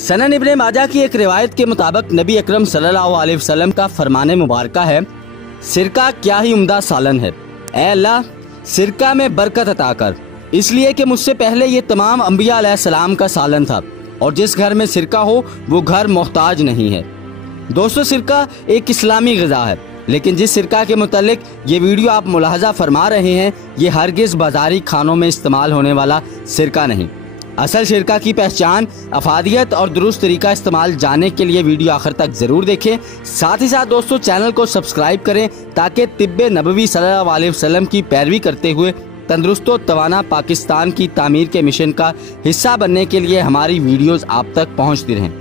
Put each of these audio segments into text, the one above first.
सनन इब्ने माजा की एक रिवायत के मुताबिक नबी अकरम सल्लल्लाहु अलैहि वसल्लम का फरमाने मुबारका है, सिरका क्या ही उम्दा सालन है, ऐ अल्लाह सिरका में बरकत अता कर, इसलिए कि मुझसे पहले ये तमाम अंबिया अलैहिस्सलाम का सालन था और जिस घर में सिरका हो वो घर मोहताज नहीं है। दोस्तों, सिरका एक इस्लामी ग़िज़ा है, लेकिन जिस सिरका के मुतालिक ये वीडियो आप मुलाहजा फरमा रहे हैं ये हरगिज़ बाजारी खानों में इस्तेमाल होने वाला सिरका नहीं। असल सिरका की पहचान, अफादियत और दुरुस्त तरीका इस्तेमाल जानने के लिए वीडियो आखिर तक ज़रूर देखें। साथ ही साथ दोस्तों चैनल को सब्सक्राइब करें ताकि तिब्बे नबवी सल्लल्लाहु अलैहि वसल्लम की पैरवी करते हुए तंदुरुस्त व तवाना पाकिस्तान की तामीर के मिशन का हिस्सा बनने के लिए हमारी वीडियोज़ आप तक पहुँचती रहें।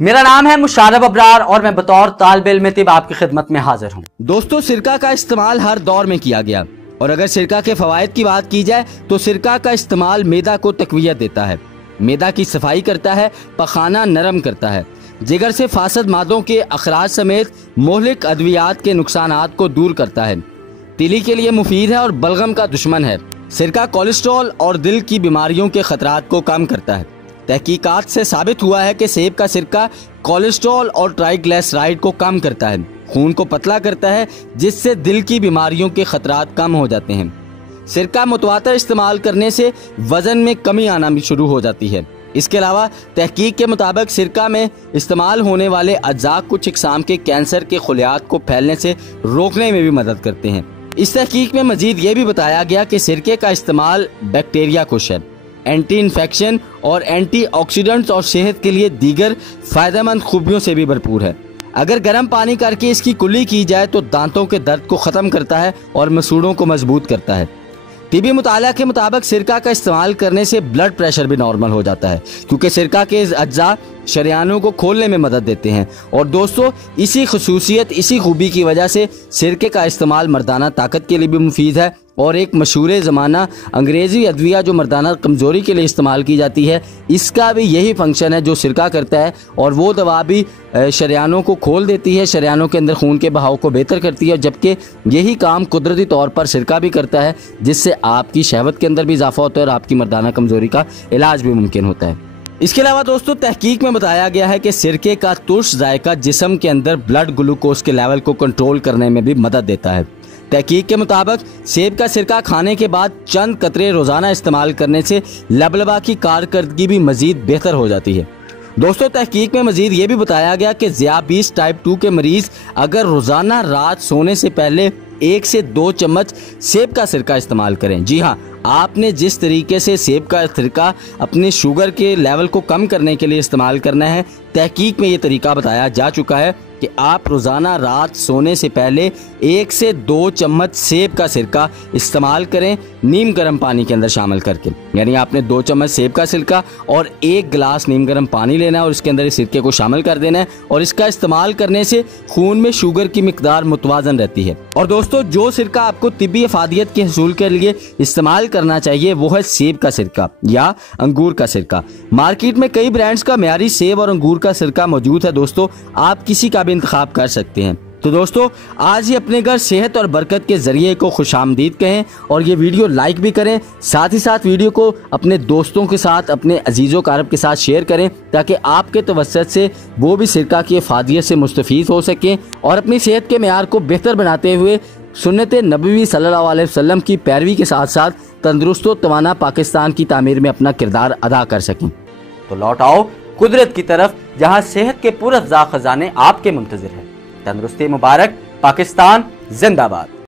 मेरा नाम है मुशारफ अबरार और मैं बतौर तालिब इल्म तिब आपकी खिदमत में हाजिर हूँ। दोस्तों, सिरका का इस्तेमाल हर दौर में किया गया और अगर सिरका के फ़वाइद की बात की जाए तो सिरका का इस्तेमाल मैदा को तक़वियत देता है, मैदा की सफाई करता है, पखाना नरम करता है, जिगर से फासद मादों के अखराज समेत मोहलिक अद्वियात के नुकसानात को दूर करता है, तिली के लिए मुफीद है और बलगम का दुश्मन है। सिरका कोलेस्ट्रॉल और दिल की बीमारियों के खतरात को कम करता है। तहकीकात से साबित हुआ है कि सेब का सिरका कोलेस्ट्रॉल और ट्राइग्लिसराइड को कम करता है, खून को पतला करता है, जिससे दिल की बीमारियों के खतरात कम हो जाते हैं। सिरका मुतवातर इस्तेमाल करने से वजन में कमी आना भी शुरू हो जाती है। इसके अलावा तहकीक के मुताबिक सिरका में इस्तेमाल होने वाले अज्जा कुछ इकसाम के कैंसर के खुलियात को फैलने से रोकने में भी मदद करते हैं। इस तहकीक में मजीद ये भी बताया गया कि सिरके का इस्तेमाल बैक्टीरिया कुश है, एंटी इन्फेक्शन और एंटीऑक्सीडेंट्स और सेहत के लिए दीगर फ़ायदेमंद खूबियों से भी भरपूर है। अगर गर्म पानी करके इसकी कुल्ली की जाए तो दांतों के दर्द को ख़त्म करता है और मसूड़ों को मजबूत करता है। तिबी मुताला के मुताबिक सिरका का इस्तेमाल करने से ब्लड प्रेशर भी नॉर्मल हो जाता है, क्योंकि सिरका के अज्जा शरियानों को खोलने में मदद देते हैं। और दोस्तों, इसी खसूसियत, इसी खूबी की वजह से सिरके का इस्तेमाल मर्दाना ताकत के लिए भी मुफीद है और एक मशहूर ज़माना अंग्रेज़ी अद्विया जो मर्दाना कमज़ोरी के लिए इस्तेमाल की जाती है, इसका भी यही फंक्शन है जो सिरका करता है। और वो दवा भी शरियानों को खोल देती है, शरियानों के अंदर खून के बहाव को बेहतर करती है, जबकि यही काम कुदरती तौर पर सिरका भी करता है, जिससे आपकी शहवत के अंदर भी इजाफा होता है और आपकी मर्दाना कमज़ोरी का इलाज भी मुमकिन होता है। इसके अलावा दोस्तों, तहकीक में बताया गया है कि सिरके का तुर्श जायका जिस्म के अंदर ब्लड ग्लूकोज के लेवल को कंट्रोल करने में भी मदद देता है। तहकीक के मुताबिक सेब का सिरका खाने के बाद चंद कतरे रोज़ाना इस्तेमाल करने से लबलबा की कारकर्दगी भी मज़ीद बेहतर हो जाती है। दोस्तों, तहकीक में मज़ीद ये भी बताया गया कि ज़ियाबीस टाइप 2 के मरीज़ अगर रोज़ाना रात सोने से पहले 1 से 2 चम्मच सेब का सिरका इस्तेमाल करें। जी हाँ, आपने जिस तरीके से सेब का सिरका अपने शुगर के लेवल को कम करने के लिए इस्तेमाल करना है, तहकीक में ये तरीका बताया जा चुका है कि आप रोज़ाना रात सोने से पहले 1 से 2 चम्मच सेब का सिरका इस्तेमाल करें, नीम गर्म पानी के अंदर शामिल करके। यानी आपने 2 चम्मच सेब का सिरका और 1 गिलास नीम गर्म पानी लेना है और इसके अंदर इस सिरके को शामिल कर देना है और इसका इस्तेमाल करने से खून में शुगर की मिकदार मुतवाजन रहती है। और दोस्तों, जो सिरका आपको तिब्बी अफादियत के हसूल के लिए इस्तेमाल करना चाहिए वो है सेब का सिरका या अंगूर का सिरका। मार्केट में कई ब्रांड्स का मियारी सेब और अंगूर का सिरका मौजूद है। दोस्तों, आप किसी का भी इंतखाब कर सकते हैं। तो दोस्तों, आज ही अपने घर सेहत और बरकत के जरिए को खुशामदीद कहें और ये वीडियो लाइक भी करें। साथ ही साथ वीडियो को अपने दोस्तों के साथ, अपने अजीज़ों कारब के साथ शेयर करें ताकि आपके तवस्सुत से वो भी सिरका की अफादियत से मुस्तफ़ीद हो सकें और अपनी सेहत के मेयार को बेहतर बनाते हुए सुन्नत नबवी सल्लल्लाहु अलैहि वसल्लम की पैरवी के साथ साथ तंदुरुस्त व तवाना पाकिस्तान की तामीर में अपना किरदार अदा कर सकें। तो लौट आओ कुदरत की तरफ, जहाँ सेहत के पुरअफ़ज़ा खजाने आपके मुंतज़िर हैं। तंदुरुस्ती मुबारक, पाकिस्तान जिंदाबाद।